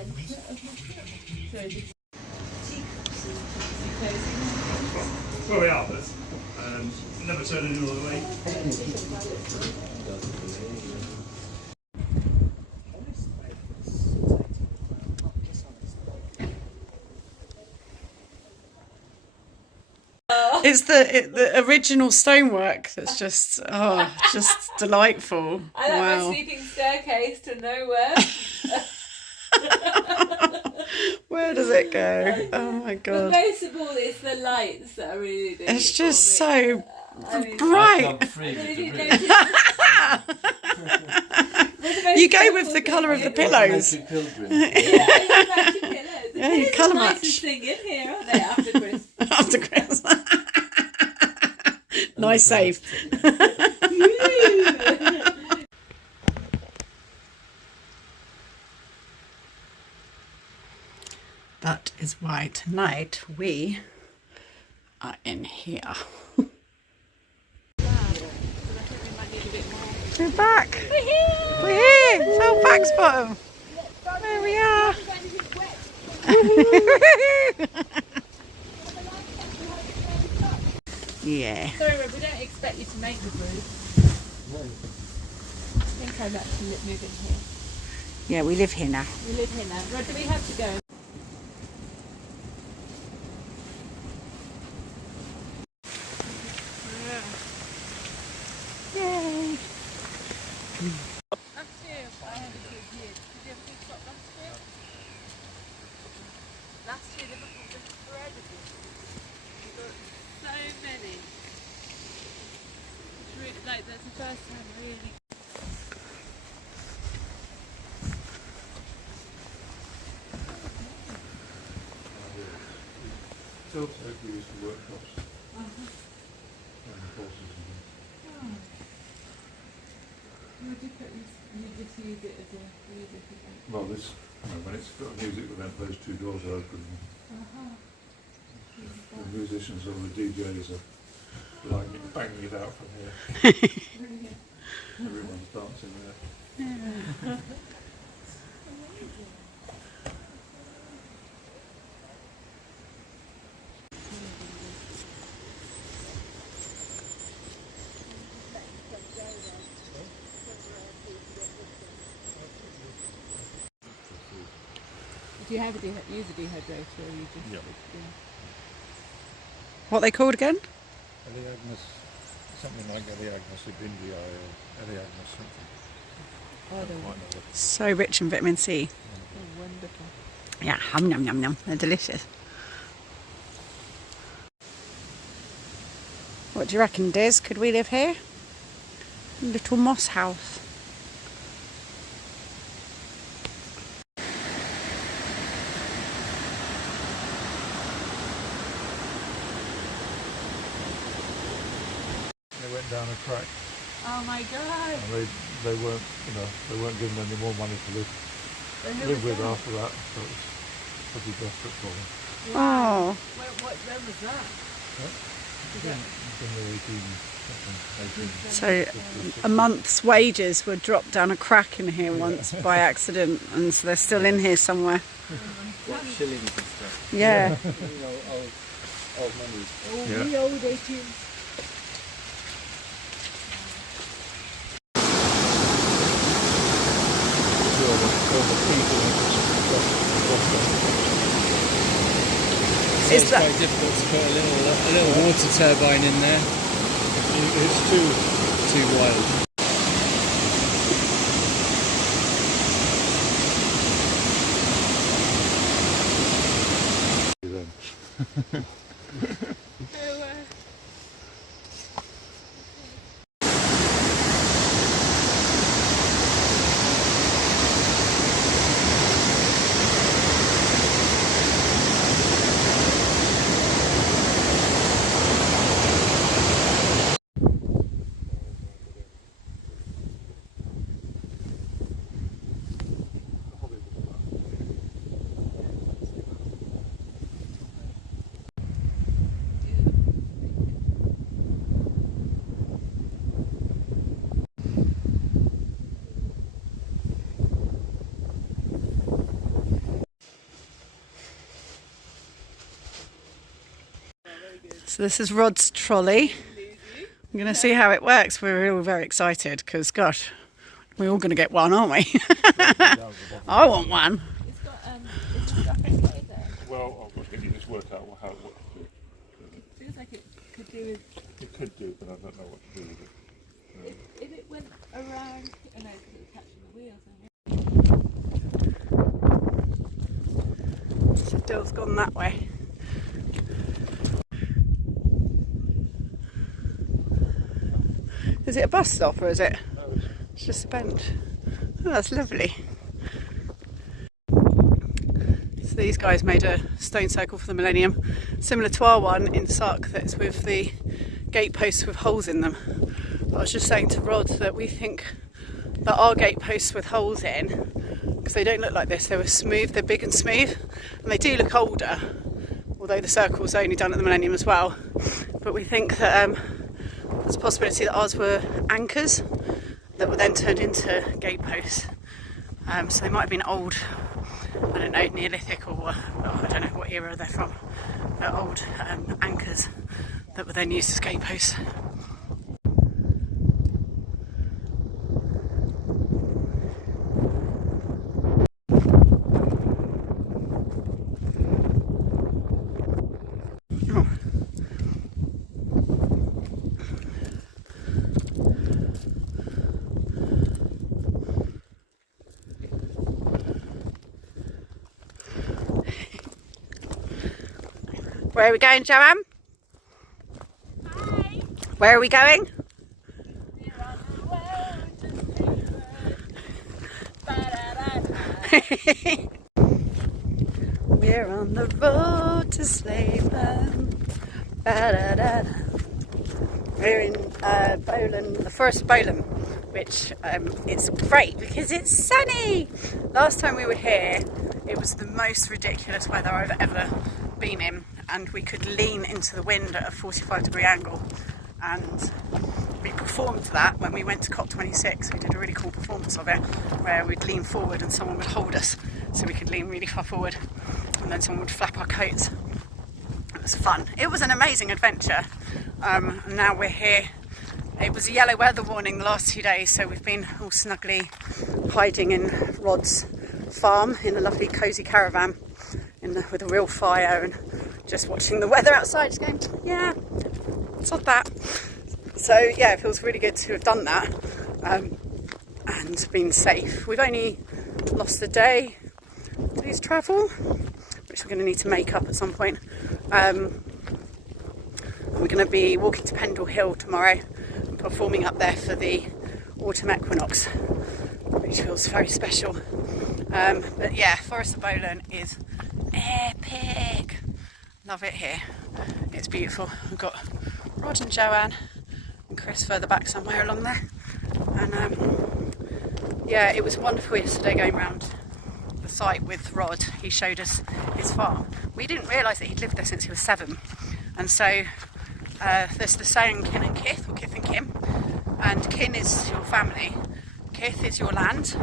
centre of my foot. So just where we are, but never turning all the way. It's the original stonework that's just delightful. I like wow. my sweeping staircase to nowhere. Where does it go? Oh my god. But most of all, it's the lights that are really doing It's it just for me. so bright. You go with the colour of the pillows. Yeah, you colour match. Thing in here, aren't they, after Christmas? After Christmas. Nice save. That is why tonight we are in here. We're back. We're here. Fairfax Bottom. There we are. Yeah. Sorry, Rob, we don't expect you to make the brew. No. I think I'm actually moving here. Yeah, we live here now. We live here now. Rod, do we have to go? Yay. Last year I had a good year. Did you have a good shot last year? Last year Liverpool was incredible. We got so many. It's really, like, that's the first time really. Tilts we used for workshops and courses and things. You just use it as a music event. Well, this, when it's got a music event, those two doors are open. The musicians or the DJs are like banging it out from here. Everyone's dancing there. Do you have use a dehydrator or you just... Yeah. What are they called again? Eleagmus, something like Eleagmus ibindii or Eleagmus something. Oh, they're So rich in vitamin C. wonderful. Yeah, hum yum yum yum. They're delicious. What do you reckon, Diz? Could we live here? Little moss house. They went down a crack Oh my god! and they weren't, they weren't given any more money to live with after that, so it was pretty desperate for them. Wow. Oh. When was that? So a month's wages were dropped down a crack in here once by accident, and so they're still in here somewhere. What, shillings and stuff? Yeah. Old memories. Oh, the old 18s. It's quite difficult to put a little water turbine in there. It's too wild. So this is Rod's trolley. I'm going to see how it works. We're all very excited because, gosh, we're all going to get one, aren't we? I want one. It's got it's stuff in there. Well, I've got to get you this worked out how what to do. Feels like it could do with It could do, but I don't know what to do with it. if it went around. Oh no, because it was catching the wheels. So Dill's gone that way. Is it a bus stop or is it? No, It's just a bench. Oh, that's lovely. So these guys made a stone circle for the Millennium, similar to our one in Sark that's with the gateposts with holes in them. I was just saying to Rod that we think that our gateposts with holes in, because they don't look like this, they were smooth, they're big and smooth, and they do look older, although the circle's only done at the Millennium as well. But we think that there's a possibility that ours were anchors that were then turned into gateposts. So they might have been old, I don't know, Neolithic or I don't know what era they're from, but old anchors that were then used as gateposts. Where are we going, Joanne? Hi. Where are we going? We're on the road to Slaveland. Ba-da-da-da. We're in Bowland, the Forest of Bowland, which it's great because it's sunny. Last time we were here, it was the most ridiculous weather I've ever been in, and we could lean into the wind at a 45-degree angle, and we performed that when we went to COP26. We did a really cool performance of it where we'd lean forward and someone would hold us so we could lean really far forward, and then someone would flap our coats. It was fun. It was an amazing adventure. And now we're here. It was a yellow weather warning the last 2 days, so we've been all snugly hiding in Rod's farm in a lovely cosy caravan with a real fire and just watching the weather outside, just going, yeah, sod that. So yeah, it feels really good to have done that and been safe. We've only lost a day's travel, which we're going to need to make up at some point. We're going to be walking to Pendle Hill tomorrow and performing up there for the autumn equinox, which feels very special. But yeah, Forest of Bowland is epic. Love it here. It's beautiful. We've got Rod and Joanne and Chris further back somewhere along there. And yeah, it was wonderful yesterday going round the site with Rod. He showed us his farm. We didn't realise that he'd lived there since he was 7. And so there's the saying kin and kith, or kith and kin. And kin is your family, kith is your land,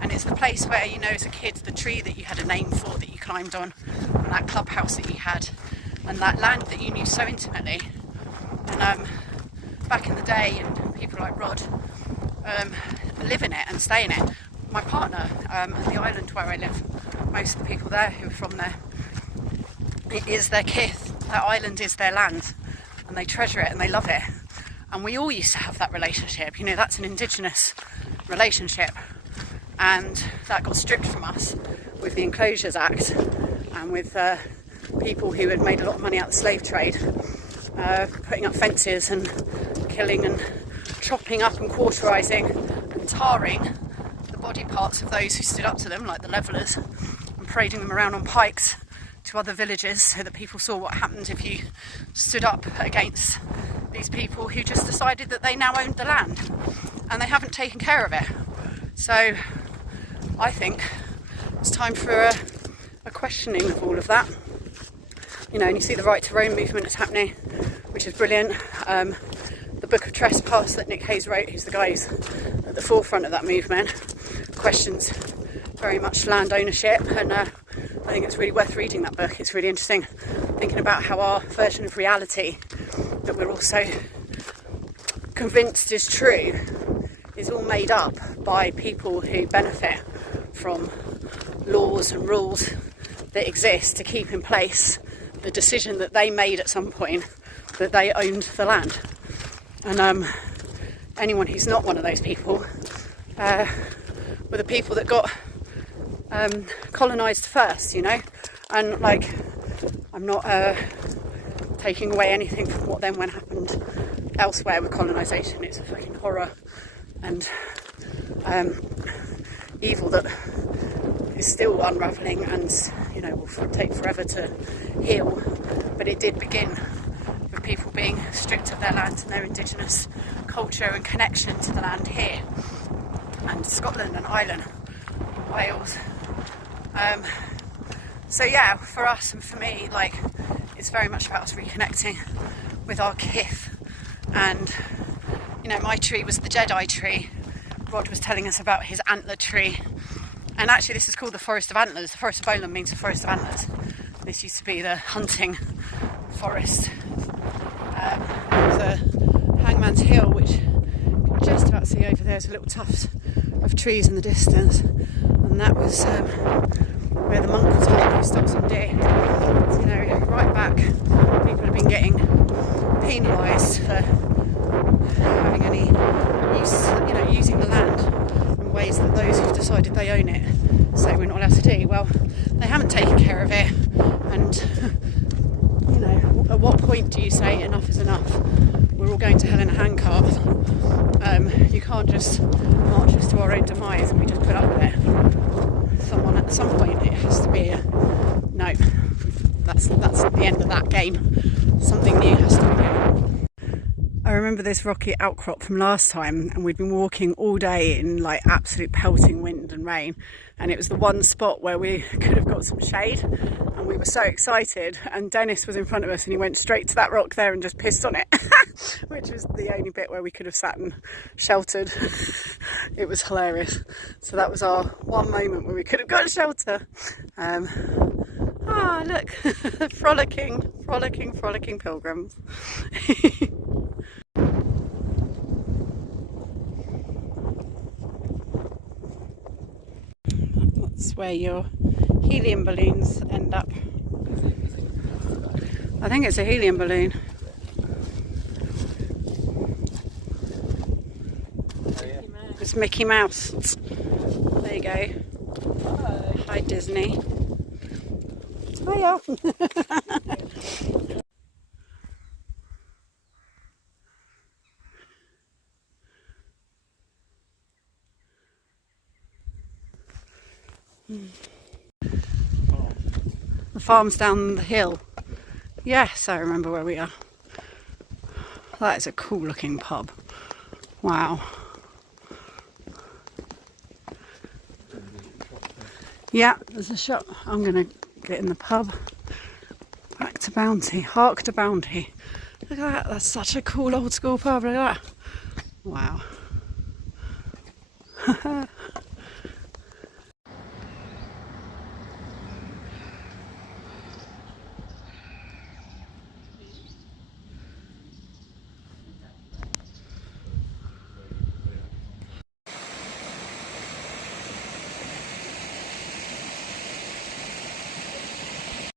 and it's the place where, you know, as a kid, the tree that you had a name for that you climbed on, and that clubhouse that you had, and that land that you knew so intimately. And back in the day, and people like Rod live in it and stay in it. My partner, at the island where I live, most of the people there who are from there, it is their kith. That island is their land, and they treasure it and they love it. And we all used to have that relationship. You know, that's an indigenous relationship, and that got stripped from us with the Enclosures Act and with people who had made a lot of money out of the slave trade, putting up fences and killing and chopping up and cauterising and tarring the body parts of those who stood up to them, like the levellers, and parading them around on pikes to other villages so that people saw what happened if you stood up against these people who just decided that they now owned the land and they haven't taken care of it. So I think it's time for a questioning of all of that. You know, and you see the Right to Roam movement is happening, which is brilliant. The Book of Trespass that Nick Hayes wrote, who's the guy who's at the forefront of that movement, questions very much land ownership, and I think it's really worth reading that book. It's really interesting, thinking about how our version of reality that we're also convinced is true is all made up by people who benefit from laws and rules that exist to keep in place the decision that they made at some point that they owned the land. And anyone who's not one of those people were the people that got colonised first, you know. And like, I'm not taking away anything from what then when happened elsewhere with colonisation. It's a fucking horror and evil that is still unravelling and, you know, will take forever to heal. But it did begin with people being stripped of their land and their indigenous culture and connection to the land here, and Scotland and Ireland and Wales. So yeah, for us and for me, like, it's very much about us reconnecting with our kith. And, you know, my tree was the Jedi tree. Rod was telling us about his antler tree. And actually this is called the Forest of Antlers. The Forest of Albion means the Forest of Antlers. This used to be the hunting forest. The Hangman's Hill, which you can just about see over there. There's a little tuft of trees in the distance. And that was where the monk was hiding, who stole some deer. So, you know, right back, people have been getting penalised for having any use, you know, using the land in ways that those who've decided they own it say we're not allowed to do. Well, they haven't taken care of it, and you know, at what point do you say enough is enough? We're all going to hell in a handcart. You can't just march us to our own demise and we just put up with it. Someone at some point, it has to be a no. That's the end of that game. Something new has to begin. I remember this rocky outcrop from last time, and we'd been walking all day in like absolute pelting wind and rain, and it was the one spot where we could have got some shade, and we were so excited, and Dennis was in front of us and he went straight to that rock there and just pissed on it, which was the only bit where we could have sat and sheltered. It was hilarious. So that was our one moment where we could have got shelter. Look, frolicking pilgrims. That's where your helium balloons end up. I think it's a helium balloon. It's Mickey Mouse. There you go. Hi Disney. Hiya. The farm's down the hill. Yes, I remember where we are. That is a cool looking pub. Wow. Yeah, there's a shop. I'm going to get in the pub. Back to Bounty. Hark to Bounty. Look at that. That's such a cool old school pub. Look at that. Wow.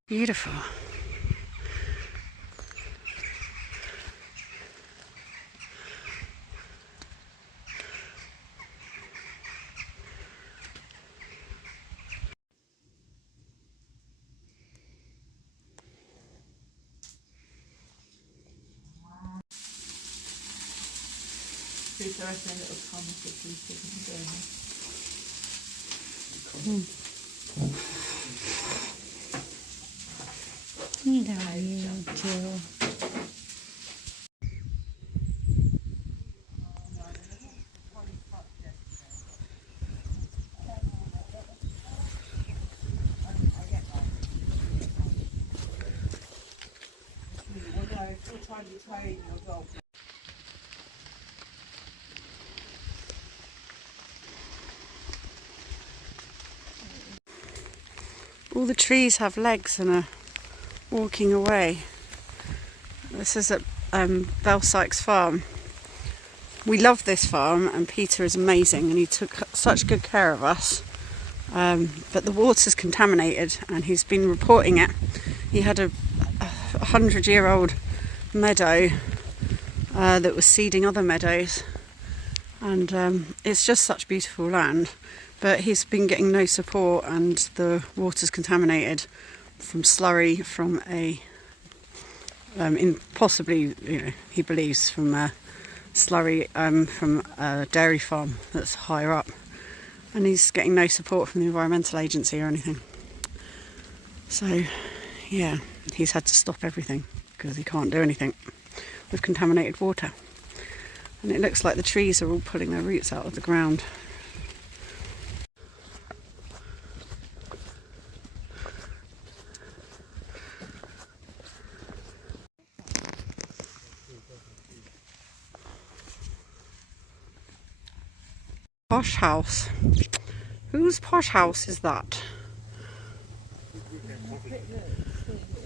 Beautiful. I reckon it'll come if we All the trees have legs and are walking away. This is at Belsyke's farm. We love this farm, and Peter is amazing and he took such good care of us. But the water's contaminated and he's been reporting it. He had a 100-year-old meadow that was seeding other meadows, and it's just such beautiful land, but he's been getting no support, and the water's contaminated from slurry from a possibly, he believes from slurry from a dairy farm that's higher up, and he's getting no support from the environmental agency or anything. So yeah, he's had to stop everything because he can't do anything with contaminated water. And it looks like the trees are all pulling their roots out of the ground. Posh house. Whose posh house is that?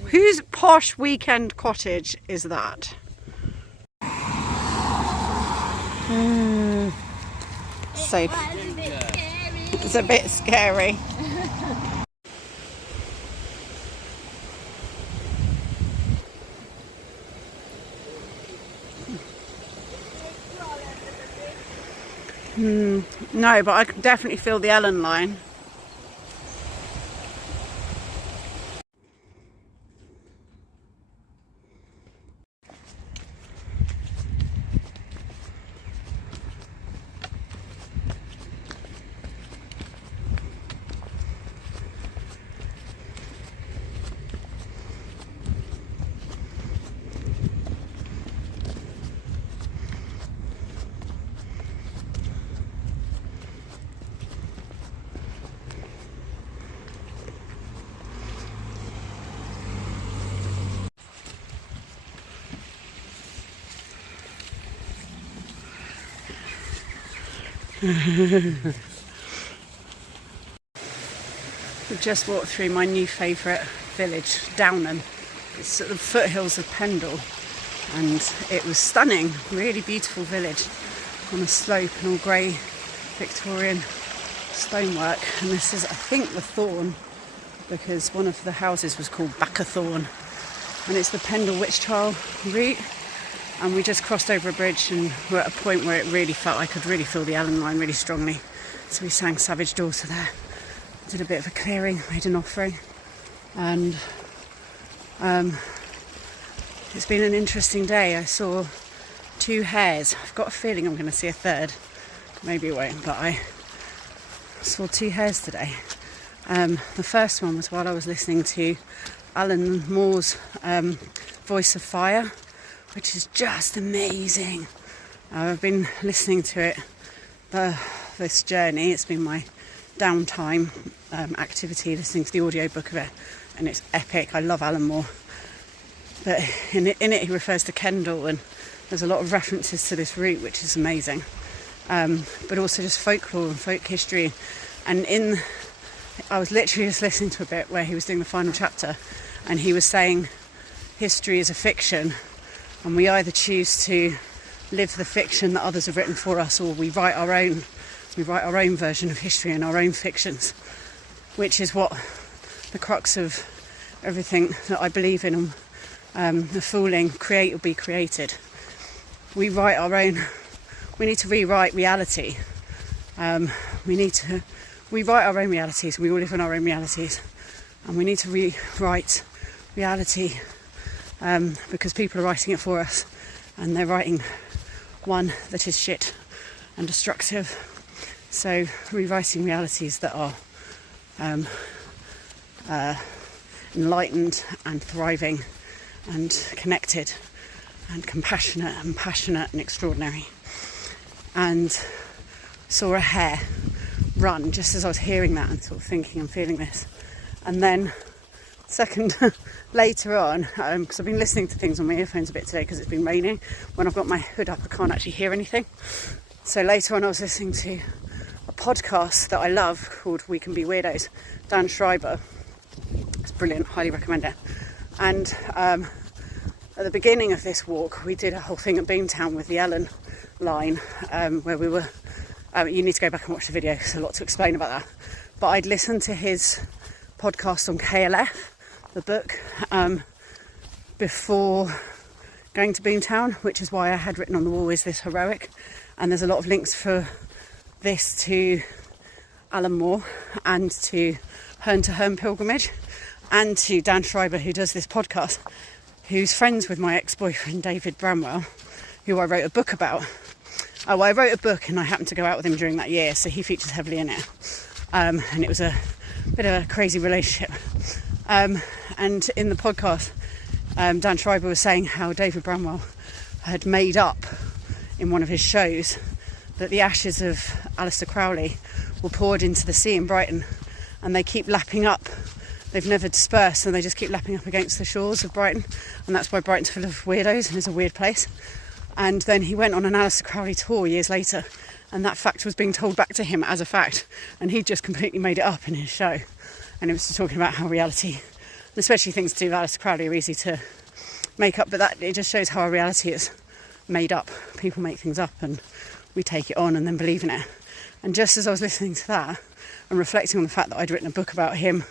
Whose posh weekend cottage is that? Safe. It's a bit scary. No, but I can definitely feel the Elen line. We've just walked through my new favourite village, Downham. It's at the foothills of Pendle, and it was stunning, really beautiful village on a slope and all grey Victorian stonework. And this is, I think, the Thorn, because one of the houses was called Backathorn, and it's the Pendle Witch Trial route. And we just crossed over a bridge and we're at a point where it really felt, I could really feel the Elen line really strongly. So we sang Savage Daughter there, did a bit of a clearing, made an offering, and it's been an interesting day. I saw 2 hares. I've got a feeling I'm going to see a third, maybe I won't, but I saw 2 hares today. The first one was while I was listening to Alan Moore's Voice of Fire, which is just amazing. I've been listening to it this journey. It's been my downtime activity, listening to the audiobook of it, and it's epic. I love Alan Moore. But in it he refers to Kendal, and there's a lot of references to this route, which is amazing. But also just folklore and folk history. And I was literally just listening to a bit where he was doing the final chapter, and he was saying history is a fiction, and we either choose to live the fiction that others have written for us, or we write our own version of history and our own fictions, which is what the crux of everything that I believe in, the fooling, create or be created. We need to rewrite reality. We need to rewrite our own realities. We all live in our own realities, and we need to rewrite reality because people are writing it for us, and they're writing one that is shit and destructive. So rewriting realities that are enlightened and thriving and connected and compassionate and passionate and extraordinary. And saw a hare run just as I was hearing that and sort of thinking and feeling this. And then second later on, because I've been listening to things on my earphones a bit today because it's been raining. When I've got my hood up, I can't actually hear anything. So later on I was listening to a podcast that I love called We Can Be Weirdos, Dan Schreiber. brilliant, highly recommend it. And at the beginning of this walk, we did a whole thing at Beamtown with the Ellen line, where we were, you need to go back and watch the video, there's a lot to explain about that. But I'd listened to his podcast on KLF, the book, before going to Beamtown, which is why I had written on the wall, is this heroic? And there's a lot of links for this to Alan Moore and to Herne pilgrimage and to Dan Schreiber, who does this podcast, who's friends with my ex-boyfriend David Bramwell, who I wrote a book about. Oh, well, I wrote a book and I happened to go out with him during that year, so he features heavily in it. And it was a bit of a crazy relationship. And in the podcast, Dan Schreiber was saying how David Bramwell had made up in one of his shows that the ashes of Aleister Crowley were poured into the sea in Brighton, and they keep lapping up. They've never dispersed, and they just keep lapping up against the shores of Brighton, and that's why Brighton's full of weirdos and is a weird place. And then he went on an Aleister Crowley tour years later, and that fact was being told back to him as a fact, and he just completely made it up in his show. And it was talking about how reality, especially things to do with Aleister Crowley, are easy to make up, but that it just shows how our reality is made up. People make things up and we take it on and then believe in it. And just as I was listening to that and reflecting on the fact that I'd written a book about him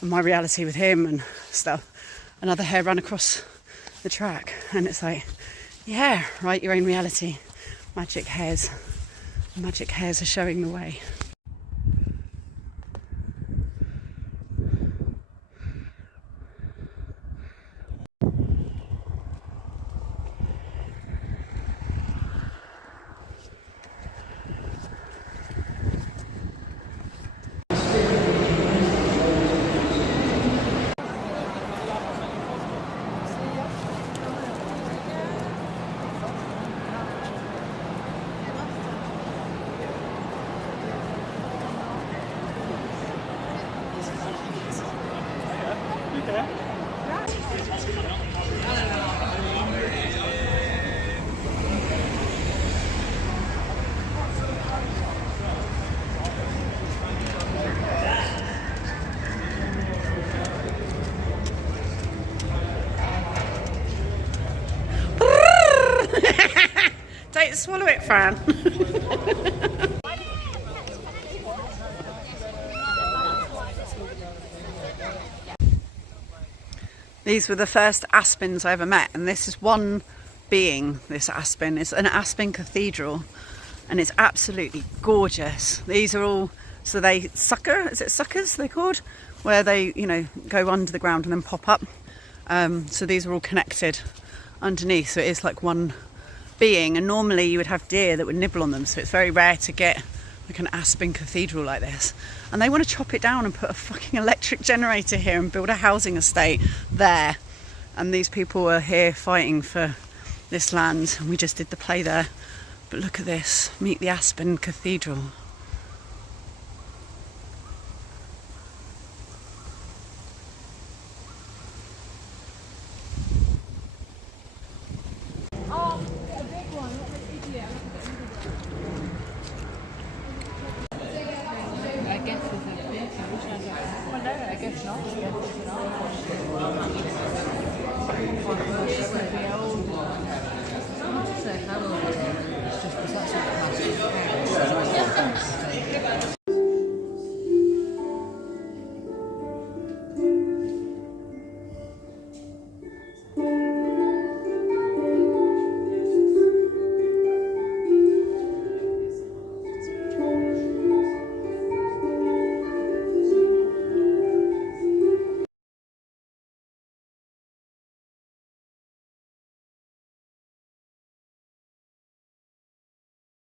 and my reality with him and stuff, another hare ran across the track, and it's like, yeah, write your own reality. Magic hares are showing the way. Don't swallow it, Fran. These were the first aspens I ever met, and this is one being, this aspen. It's an aspen cathedral, and it's absolutely gorgeous. These are all, so they sucker, is it suckers they're called? Where they, you know, go under the ground and then pop up. So these are all connected underneath, so it is like one being, and normally you would have deer that would nibble on them, so it's very rare to get like an aspen cathedral like this. And they want to chop it down and put a fucking electric generator here and build a housing estate there, and these people are here fighting for this land, and we just did the play there. But look at this, meet the aspen cathedral.